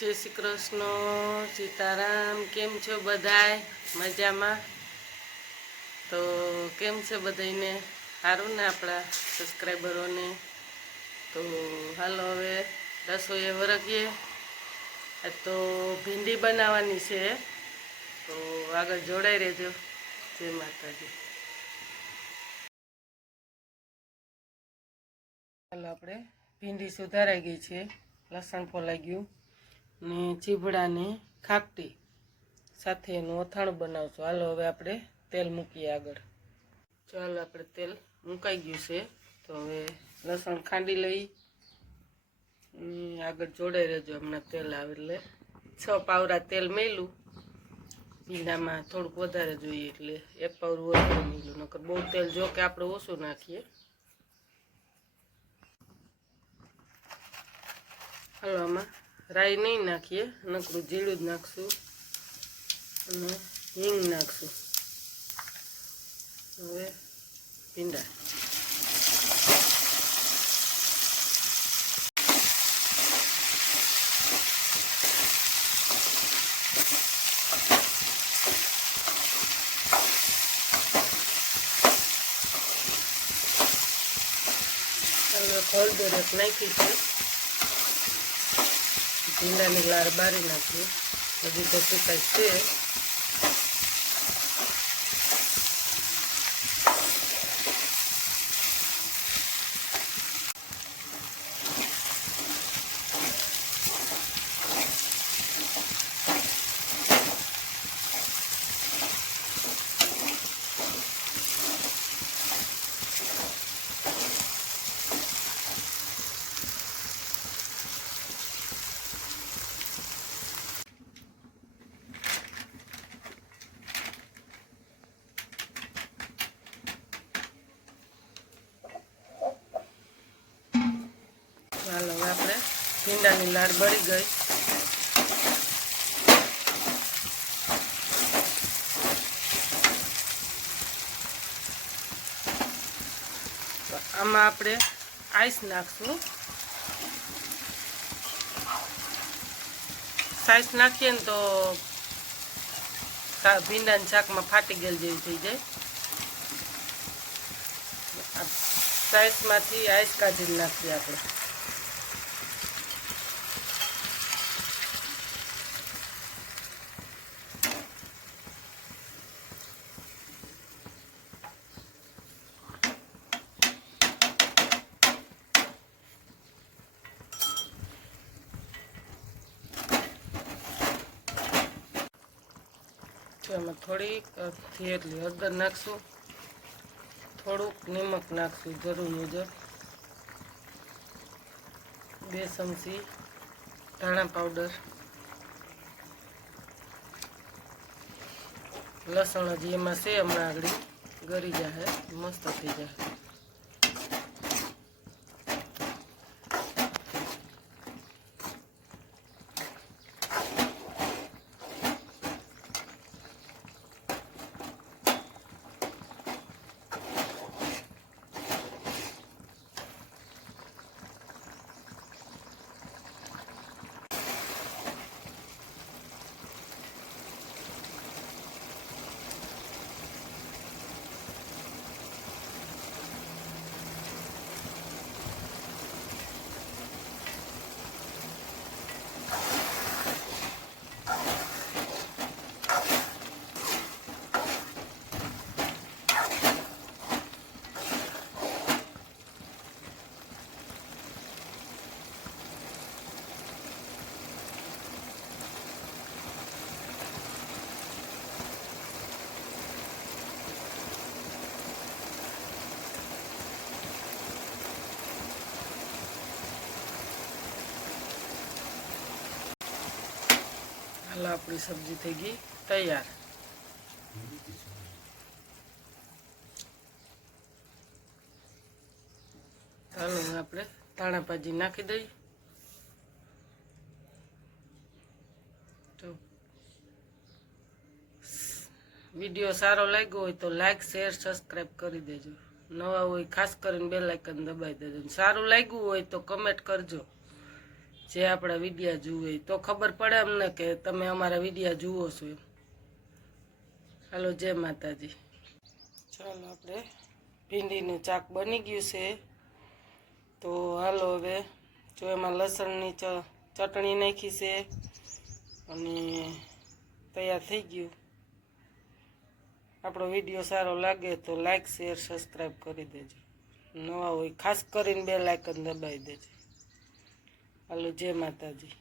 જય શ્રી કૃષ્ણ, સીતારામ, કેમ છો બધાય? મજામાં? તો કેમ છે બધાને સારું ને આપણા સબસ્ક્રાઈબરોને? તો હાલો હવે રસોઈએ વરગીએ તો ભીંડી બનાવવાની છે. તો આગળ જોડાઈ રહેજો. જય માતાજી. ચાલો આપણે ભીંડી સુધારાઈ ગઈ છે. લસણ ફોલાઈ ગયું. ને ચીભડાને ખાકટી સાથે એનું અથાણું બનાવશું. હાલો, હવે આપણે તેલ મૂકીએ આગળ. ચાલો, આપણે તેલ મુકાઈ ગયું છે. તો હવે લસણ ખાંડી લઈ. આગળ જોડાઈ રહેજો હમણાં તેલ આવે એટલે. છ પાવરા તેલ મેલું ભીંડામાં થોડુંક વધારે જોઈએ એટલે એક પાવરું વધારે મેલું નકર બહુ તેલ જો કે આપણે ઓછું નાખીએ. હાલો, આમાં રાઈ નહીં નાખીએ નકરું જીરું જ નાખશું અને હિંગ નાખશું હવે ભીંડા હળદર નાખી છે ભીંડાની લાર બારી નાખીએ હજી તો સુકાય છે ચાલો હવે આપણે ભીંડાની લાડ બળી ગઈ. આમાં આપણે આઈસ નાખશું. સાઈસ નાખીએ ને તો ભીંડાની શાકમાં ફાટી ગયેલ જેવી થઈ જાય. સાઈસમાંથી આઈસ કાઢીને નાખીએ આપણે. એમાં થોડીક એટલી હળદર નાખશું. થોડુંક નિમક નાખશું જરૂર મુજબ. બે ચમચી ધાણા પાવડર. લસણ હજી એમાં છે હમણાં આગળ. ગરી જાય મસ્ત થઈ જાય હાલો આપણી સબ્જી થઈ ગઈ તૈયાર ચાલો હવે આપણે ધાણા ભાજી નાખી દઈએ તો વીડિયો સારો લાગ્યો હોય તો લાઈક શેર સબસ્ક્રાઈબ કરી દેજો નવા હોય ખાસ કરીને બે લાઇકન દબાવી દેજો સારું લાગ્યું હોય તો કમેન્ટ કરજો જે આપણા વિડીયા જુએ, તો ખબર પડે એમને કે તમે અમારા વિડીયા જુઓ છો એમ. હાલો, જય માતાજી. ચાલો આપણે ભીંડીનું ચાક બની ગયું છે. તો હાલો હવે, જો એમાં લસણની ચટણી નાખી છે અને તૈયાર થઈ ગયું. આપણો વીડિયો સારો લાગે તો લાઈક, શેર, સબસ્ક્રાઈબ કરી દેજો. નવા હોય, ખાસ કરીને બે લાઇકન દબાવી દેજો. હાલો જય માતાજી.